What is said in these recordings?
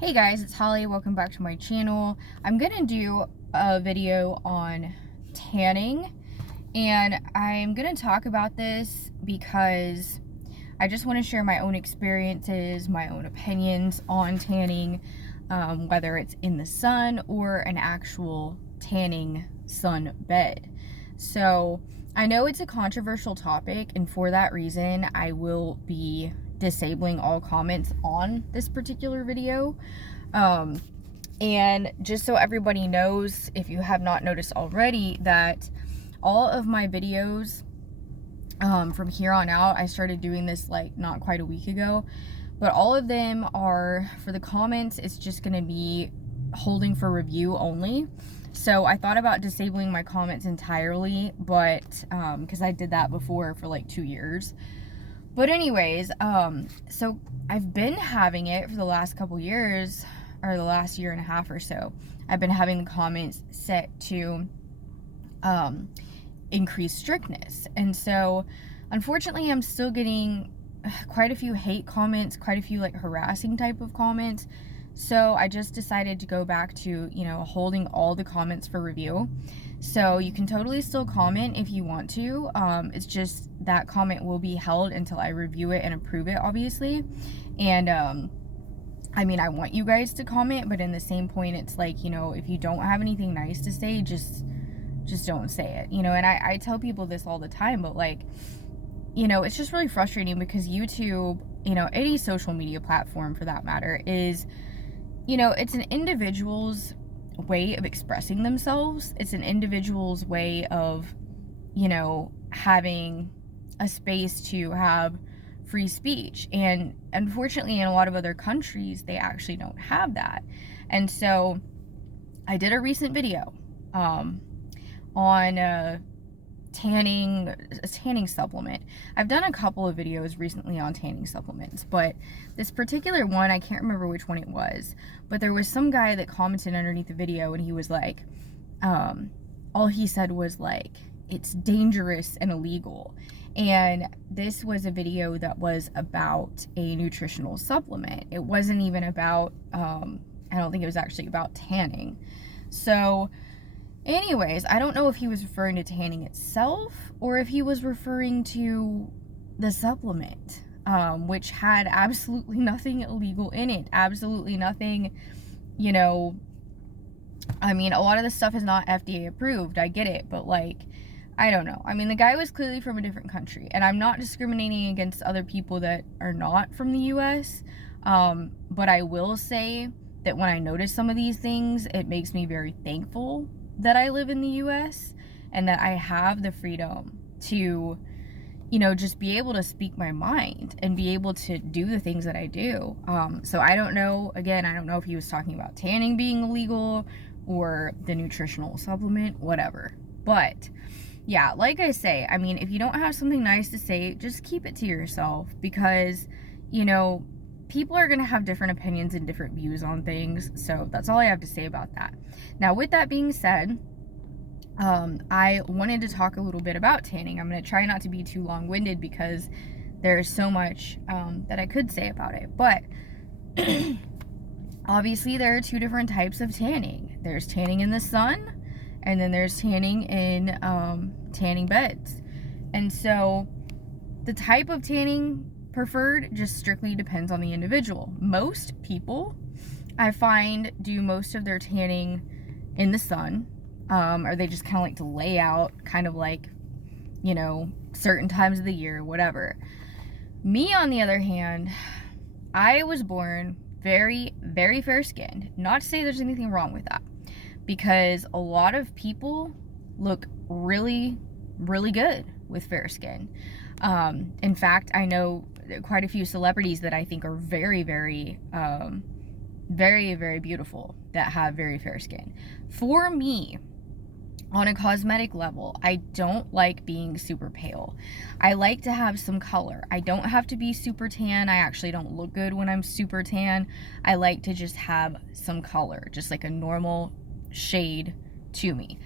Hey guys, it's Holly. Welcome back to my channel. I'm gonna do a video on tanning, and I'm gonna talk about this because I just want to share my own experiences, my own opinions on tanning, whether it's in the sun or an actual tanning sun bed. So I know it's a controversial topic, and for that reason I will be disabling all comments on this particular video. And just so everybody knows, if you have not noticed already, that all of my videos from here on out, I started doing this like not quite a week ago, but all of them are, for the comments, it's just going to be holding for review only. So I thought about disabling my comments entirely, but because I did that before for like 2 years. But anyways, so I've been having it for the last couple years, or the last year and a half or so. I've been having the comments set to increase strictness. And so unfortunately I'm still getting quite a few hate comments, quite a few like harassing type of comments. So I just decided to go back to, holding all the comments for review. So you can totally still comment if you want to. It's just that comment will be held until I review it and approve it, obviously. And I mean, I want you guys to comment, but in the same point, it's like, if you don't have anything nice to say, just don't say it, and I tell people this all the time, but like, it's just really frustrating because YouTube, any social media platform for that matter, is, it's an individual's way of expressing themselves. It's an individual's way of, having a space to have free speech. And unfortunately, in a lot of other countries, they actually don't have that. And so I did a recent video on a tanning supplement. I've done a couple of videos recently on tanning supplements, but this particular one, I can't remember which one it was, but there was some guy that commented underneath the video, and he was like, all he said was like, it's dangerous and illegal. And this was a video that was about a nutritional supplement. It wasn't even about, I don't think it was actually about tanning. So anyways, I don't know if he was referring to tanning itself or if he was referring to the supplement, which had absolutely nothing illegal in it. Absolutely nothing, I mean, a lot of this stuff is not FDA approved. I get it, but like, I don't know. I mean, the guy was clearly from a different country, and I'm not discriminating against other people that are not from the US, but I will say that when I notice some of these things, it makes me very thankful that I live in the US and that I have the freedom to, just be able to speak my mind and be able to do the things that I do. So I don't know, again, I don't know if he was talking about tanning being illegal or the nutritional supplement, whatever. But yeah, like I say, I mean, if you don't have something nice to say, just keep it to yourself, because, people are going to have different opinions and different views on things. So that's all I have to say about that. Now, with that being said, I wanted to talk a little bit about tanning. I'm going to try not to be too long-winded because there's so much that I could say about it. But obviously, there are two different types of tanning. There's tanning in the sun, and then there's tanning in tanning beds. And so the type of tanning preferred just strictly depends on the individual. Most people, I find, do most of their tanning in the sun, or they just kind of like to lay out, kind of like, certain times of the year, whatever. Me, on the other hand, I was born very, very fair-skinned. Not to say there's anything wrong with that, because a lot of people look really, really good with fair skin. In fact, I know quite a few celebrities that I think are very, very, very, very beautiful that have very fair skin. For me, on a cosmetic level, I don't like being super pale. I like to have some color. I don't have to be super tan. I actually don't look good when I'm super tan. I like to just have some color, just like a normal shade to me.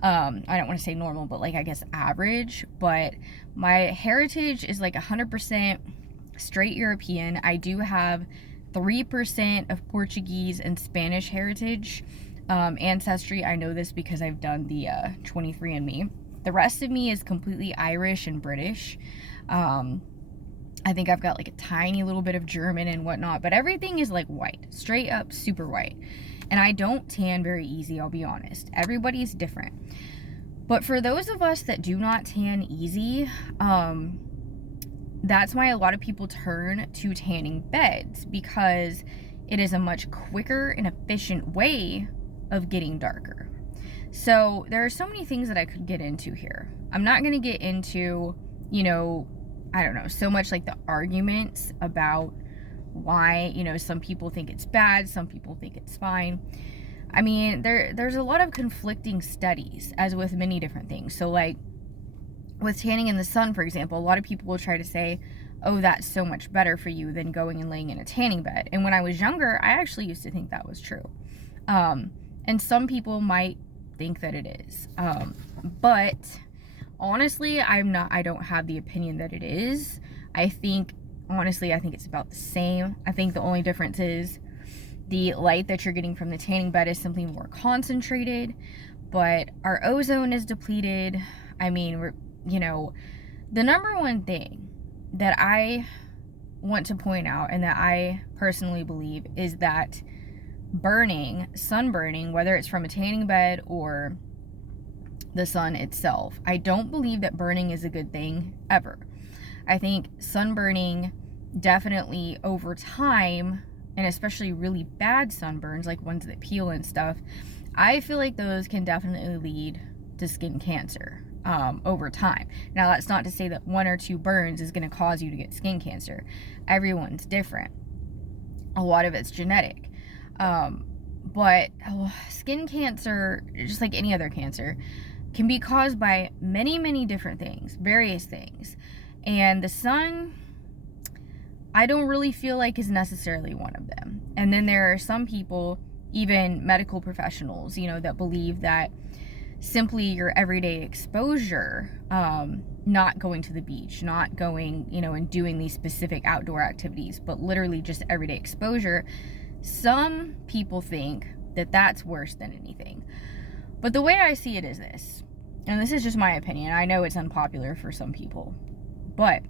I don't want to say normal, but like, I guess average. But my heritage is like 100% straight European. I do have 3% of Portuguese and Spanish heritage ancestry. I know this because I've done the 23andMe. The rest of me is completely Irish and British. I think I've got like a tiny little bit of German and whatnot, but everything is like white, straight up super white. And I don't tan very easy, I'll be honest. Everybody's different. But for those of us that do not tan easy, that's why a lot of people turn to tanning beds, because it is a much quicker and efficient way of getting darker. So there are so many things that I could get into here. I'm not going to get into, you know, I don't know, so much like the arguments about why, you know, some people think it's bad, some people think it's fine. I mean, there's a lot of conflicting studies, as with many different things. So like with tanning in the sun, for example, a lot of people will try to say, oh, that's so much better for you than going and laying in a tanning bed. And when I was younger, I actually used to think that was true. And some people might think that it is. But honestly, I don't have the opinion that it is. Honestly, I think it's about the same. I think the only difference is the light that you're getting from the tanning bed is simply more concentrated, but our ozone is depleted. I mean, the number one thing that I want to point out and that I personally believe is that sunburning, whether it's from a tanning bed or the sun itself, I don't believe that burning is a good thing ever. I think sunburning definitely over time, and especially really bad sunburns, like ones that peel and stuff, I feel like those can definitely lead to skin cancer over time. Now, that's not to say that 1 or 2 burns is going to cause you to get skin cancer. Everyone's different. A lot of it's genetic. But skin cancer, just like any other cancer, can be caused by many, many different things, various things. And the sun, I don't really feel like is necessarily one of them. And then there are some people, even medical professionals, you know, that believe that simply your everyday exposure, not going to the beach, not going, you know, and doing these specific outdoor activities, but literally just everyday exposure, some people think that that's worse than anything. But the way I see it is this, and this is just my opinion. I know it's unpopular for some people, but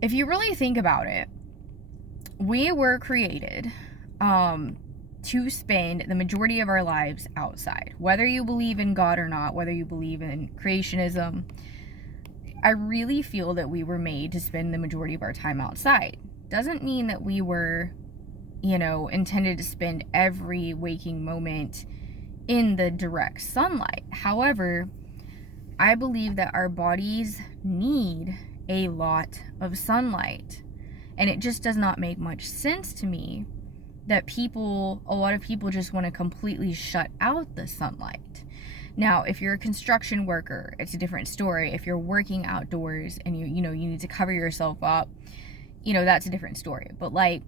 if you really think about it, we were created to spend the majority of our lives outside. Whether you believe in God or not, whether you believe in creationism, I really feel that we were made to spend the majority of our time outside. Doesn't mean that we were, you know, intended to spend every waking moment in the direct sunlight. However, I believe that our bodies need a lot of sunlight. And it just does not make much sense to me that a lot of people just want to completely shut out the sunlight. Now, if you're a construction worker, it's a different story. If you're working outdoors and you need to cover yourself up, you know, that's a different story. But like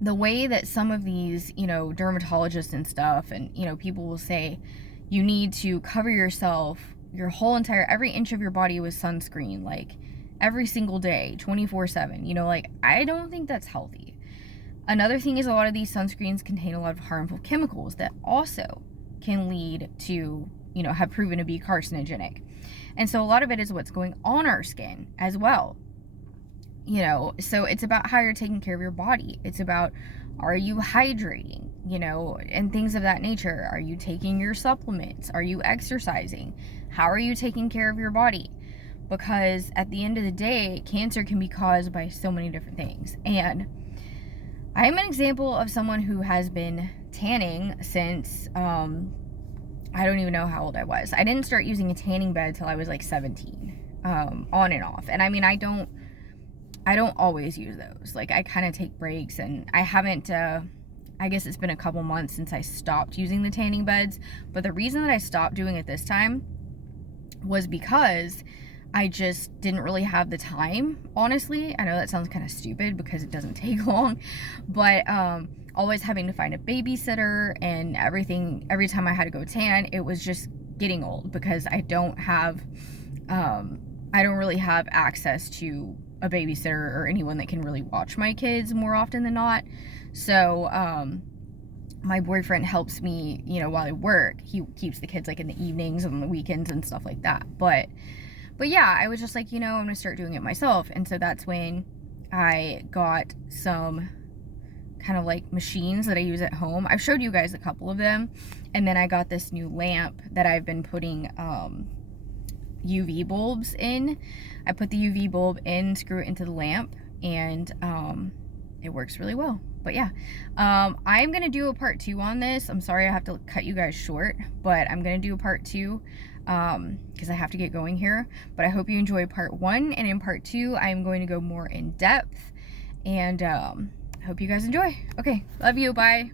the way that some of these, you know, dermatologists and stuff, and, you know, people will say you need to cover yourself, every inch of your body with sunscreen, like every single day, 24/7, you know, like I don't think that's healthy. Another thing is a lot of these sunscreens contain a lot of harmful chemicals that also can lead to, you know, have proven to be carcinogenic. And so a lot of it is what's going on our skin as well. You know, so it's about how you're taking care of your body. It's about, are you hydrating, you know, and things of that nature. Are you taking your supplements? Are you exercising? How are you taking care of your body? Because at the end of the day, cancer can be caused by so many different things. And I am an example of someone who has been tanning since, I don't even know how old I was. I didn't start using a tanning bed till I was like 17, on and off. And I mean, I don't always use those. Like, I kind of take breaks, and I haven't, I guess it's been a couple months since I stopped using the tanning beds. But the reason that I stopped doing it this time was because I just didn't really have the time, honestly. I know that sounds kind of stupid because it doesn't take long, but always having to find a babysitter and everything, every time I had to go tan, it was just getting old because I don't really have access to a babysitter or anyone that can really watch my kids more often than not. So, my boyfriend helps me, you know, while I work. He keeps the kids like in the evenings and on the weekends and stuff like that. But yeah, I was just like, you know, I'm gonna start doing it myself. And so that's when I got some kind of like machines that I use at home. I've showed you guys a couple of them. And then I got this new lamp that I've been putting UV bulbs in. I put the UV bulb in, screw it into the lamp, and it works really well. But yeah, I'm gonna do a part 2 on this. I'm sorry I have to cut you guys short, but I'm gonna do a part 2 because I have to get going here. But I hope you enjoy part 1, and in part 2 I'm going to go more in depth, and I hope you guys enjoy. Okay, love you, bye.